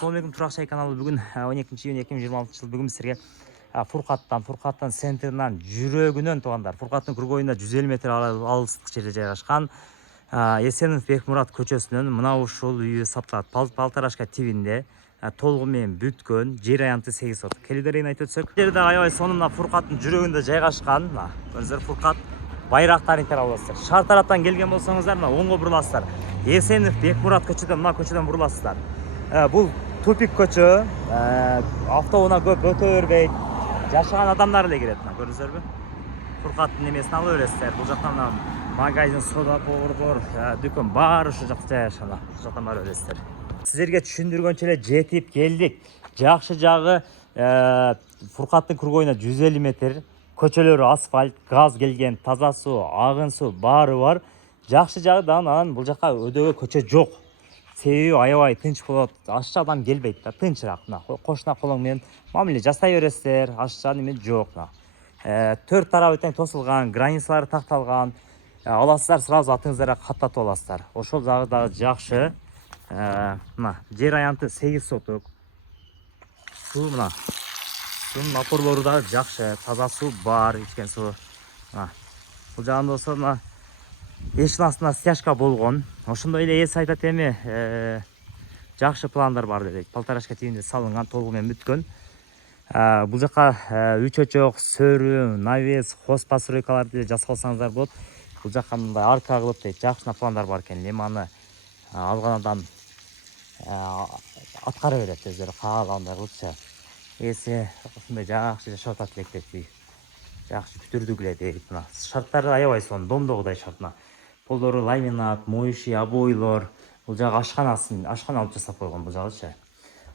Assalamualaikum Turak Шай каналы. Бүгін 12-июнь 2026 жыл. Бүгін сіздерге Фуркаттан центрінен жүрегінен туғандар. Фуркаттың кругойында 150 метр алыстық жерде жайғашқан Есенов Бекмұрат көшесінен мынау ушул үйі сатылат. Полторашка тивинде толығымен бүткөн жер аянты 8 сотық. Келідерін айтып өтсек. Жерде аябай сонында Фуркаттың жүрегінде жайғашқан. Көріңіздер, Фуркат байрақтарын тара аласыздар. Шар тараптан келген болсаңыздар, оңға бұрыласыздар. Есенов Бекмұрат көшеден бұрыласыздар. Бұл тупик көчө, автоуна көп өтө бербейт. Жашаган адамдар эле кирет. Көрүңүздөр. Фуркаттын немесин алып бересиздер. Бул жактан магазин, сода, повар, дүкөн бар ушу жакта жашана. Бул жактан барып бересиздер. Сиздерге түшүндүргөнчө эле жетип келдик. Жакшы жагы Фуркаттын кругойуна 150 метр, көчөлөрү асфальт, газ келген, таза суу, агын суу баары бар. Жакшы жагы да анан бул жакка өдөгө көчө жок. Себеби аябай тынч болот. Ашча адам келбейт да, тынчыраак. Кошуна колоң менен мамиле жасай бересиздер. Ашча неме жок. Төрт тарабы тең тосулган, границалары такталган. Аласыздар, сразу атыңыздарга каттатып аласыздар. Ошол жагы дагы жакшы. Жер аянты 8 сотук. Суу суунун моторлору дагы жакшы. Таза суу бар, ичкен суу. Бул жагында болсо эшиктин астында стяжка болгон. Ошондой эле эс айтат эми жакшы пландар бар дедик. Полторашка тивинде салынган, толугу менен бүткөн. Бул жака үч очок, сөрү, навес, хоз постройкаларды жасалсаңыздар болот. Бул жака мындай арка кылып дейт. Жакшы пландар бар экен. Эми аны алган адам аткара берет өздөрү каалагандай кылыпчы. Эси ушундай жакшы жашап атат элек деп. Жакшы бүтүрдүк эле дейт. Шарттары аябай сонун, домдогудай шарт. Полдору ламинат, моющий обойлор. Бул жагы ашкана алып жасап койгон бул жагычы.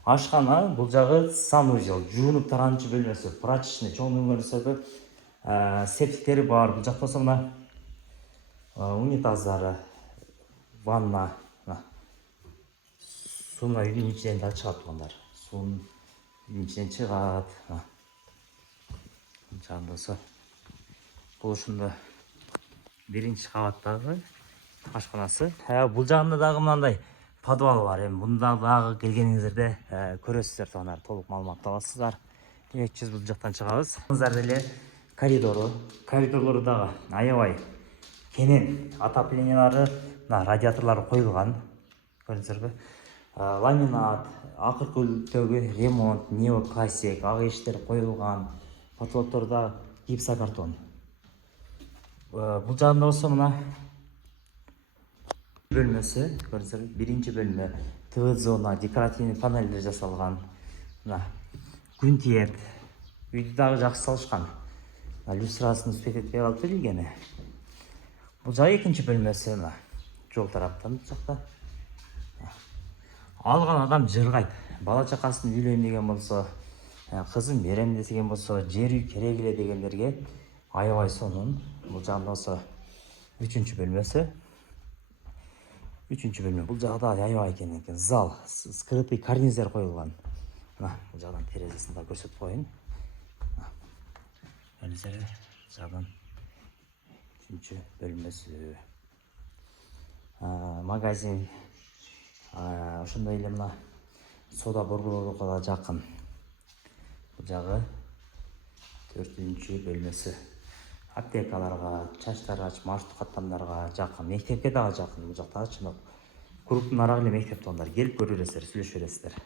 Ашкана, бул жагы санузел, жуунуп таранчы бөлмөсү, прачечный, чоң бөлмөсү, септиктери бар. Бул жакта болсо мына унитаздары, ванна. Суу үйдүн ичинен да чыгат тугандар. Суу үйдүн ичинен чыгат. Жагында болсо бул ушунда биринчи кабаттагы ашканасы. Бул жагында дагы мындай подвал бар. Эми мында дагы келгениңиздерде көрөсүздөр тугандар. Толук маалымат аласыздар. 200 бул жактан чыгабыз. Мынзар эле коридорлору дагы аябай кенен. Отоплениялары, радиаторлору коюлган. Көрүңүздөрбү? Ламинат, акыркы үлгүдөгү ремонт, неоклассик, ак эшиктер коюлган. Потолоктордо гипсокартон. Бул жагында болсо мына бөлмөсү, көрүңүздөр, биринчи бөлмө, ТВ зона, декоративный панелдер жасалган. Күн тиет. Үйдү дагы жакшы салышкан. Люстрасын свет этпей калыптыр илгени. Бул жагы экинчи бөлмөсү, жол тараптан бул жакта. Алган адам жыргайт. Бала чакасын үйлөйм деген болсо, кызым берем деген болсо, жер үй керек эле дегендерге аябай сонун. Бул жагында болсо үчүнчү бөлмөсү. Бул жагда аябай экен зал, скрытый карнизер коюлган. Бул жагдан терезесин да көрсөтүп коеюн. Терезеси жагдан үчүнчү бөлмөсү. Магазин ошондой эле мына сода борборлорго да жакын. Бул жагы 4-үнчү бөлмөсү. Аптекаларга, чач тарач, маршрут каттамдарга жакын, мектепке дагы жакын. Бул жакта чындап клубтун арагы эле мектеп тугандар. Келип көрө бересиздер, сүйлөшө бересиздер.